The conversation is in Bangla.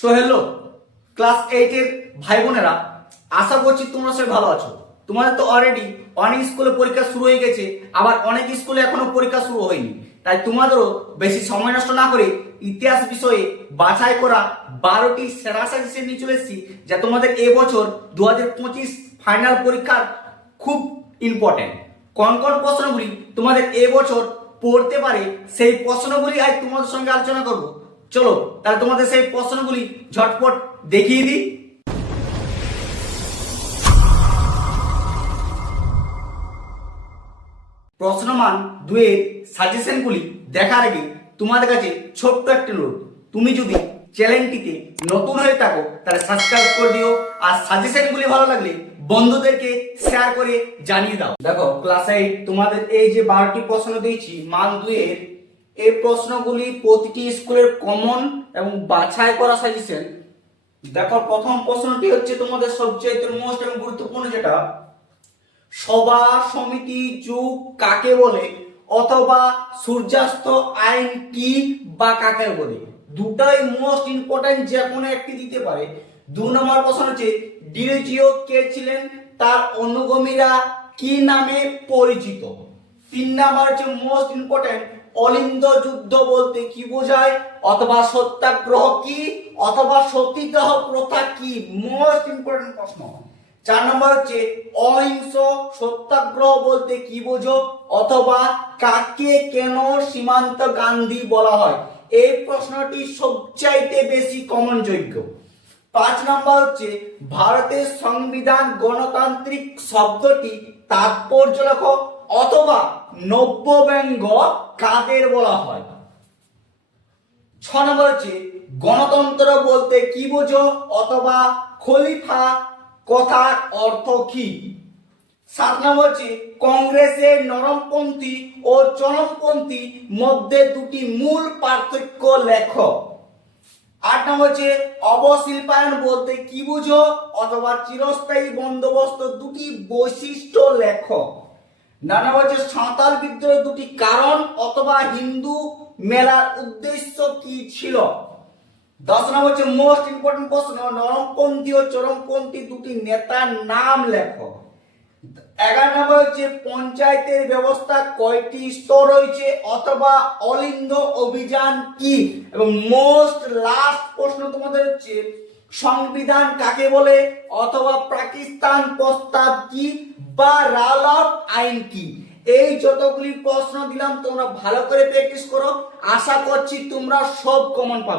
সো হ্যালো ক্লাস 8 এর ভাই বোনেরা, আশা করছি তোমরা সবাই ভালো আছো। তোমাদের তো অলরেডি অনেক স্কুলে পরীক্ষা শুরু হয়ে গেছে, আবার অনেক স্কুলে এখনো পরীক্ষা শুরু হয়নি। তাই তোমাদেরও বেশি সময় নষ্ট না করে ইতিহাস বিষয়ে বাছাই করা 12টি সেরা সাজেশন নিয়ে চলে এসেছি, যা তোমাদের এবছর 2025 ফাইনাল পরীক্ষার খুব ইম্পর্টেন্ট। কোন কোন প্রশ্নগুলি তোমাদের এবছর পড়তে পারে সেই প্রশ্নগুলি আজ তোমাদের সঙ্গে আলোচনা করব। চলো তাহলে তোমাদের সেই প্রশ্নগুলি ঝটপট দেখিয়ে দিই। প্রশ্নমান 2 এর সাজেশনগুলি দেখার আগে তোমাদের কাছে ছোট্ট একটা অনুরোধ, তুমি যদি চ্যানেলটিতে নতুন হয়ে থাকো তাহলে সাবস্ক্রাইব করে দিও, আর সাজেশনগুলি ভালো লাগলে বন্ধুদেরকে শেয়ার করে জানিয়ে দাও। দেখো ক্লাস 8 তোমাদের এই যে 12টি প্রশ্ন দিয়েছি মান 2 এর, এই প্রশ্নগুলি প্রতিটি স্কুলের কমন এবং বাছাই করা সাজেশন। দেখো প্রথম প্রশ্নটি হচ্ছে তোমাদের সবচেয়ে মোস্ট এবং গুরুত্বপূর্ণ, যেটা সভা সমিতি যুগ কাকে বলে, অথবা সূর্যাস্ত আইন কি বা কাকে বলে। দুটাই মোস্ট ইম্পর্টেন্ট, যে কোনো একটি দিতে পারে। 2 নম্বর প্রশ্ন হচ্ছে ডিরোজিও কে ছিলেন, তার অনুগামীরা কি নামে পরিচিত। 3 নম্বর হচ্ছে মোস্ট ইম্পর্টেন্ট অলিন্দ যুদ্ধ বলতে কি বোঝায়, অথবা সত্যাগ্রহ কি, অথবা সতীদাহ প্রথা কি। মোস্ট ইম্পর্টেন্ট প্রশ্ন। 4 নম্বর হচ্ছে অহিংস সত্যাগ্রহ বলতে কি বোঝো, অথবা কাকে কেন সীমান্ত গান্ধী বলা হয়। এই প্রশ্নটি সবচাইতে বেশি কমন যোগ্য। 5 নম্বর হচ্ছে ভারতের সংবিধান গণতান্ত্রিক শব্দটি তাৎপর্য লেখো, অথবা নব্যব্যঙ্গ কাদের বলা হয়। 6 নম্বর হচ্ছে গণতন্ত্র বলতে কি বোঝো, অথবা খলিফা কথার অর্থ কি। 7 নম্বর হচ্ছে কংগ্রেসের নরমপন্থী ও চরমপন্থী মধ্যে দুটি মূল পার্থক্য লেখো। 8 নম্বর হচ্ছে অবশিল্পায়ন বলতে কি বুঝো, অথবা চিরস্থায়ী বন্দোবস্ত দুটি বৈশিষ্ট্য লেখো। 9 নম্বর হচ্ছে সাঁওতাল বিদ্রোহের দুটি কারণ, অথবা হিন্দু মেলার উদ্দেশ্য কি ছিল। 10 নম্বর হচ্ছে মোস্ট ইম্পর্টেন্ট প্রশ্ন নরমপন্থী ও চরমপন্থী দুটি নেতার নাম লেখো। 11 নম্বর হচ্ছে পঞ্চায়েতের ব্যবস্থা কয়টি স্তর রয়েছে, অথবা অলিন্দ অভিযান কি। এবং মোস্ট লাস্ট প্রশ্ন তোমাদের হচ্ছে সংবিধান কাকে বলে, অথবা পাকিস্তান প্রস্তাব কি, বা রাওলাট আইন কি। এই যতগুলি প্রশ্ন দিলাম তোমরা ভালো করে প্র্যাকটিস করো, আশা করছি তোমরা সব কমন পাবে।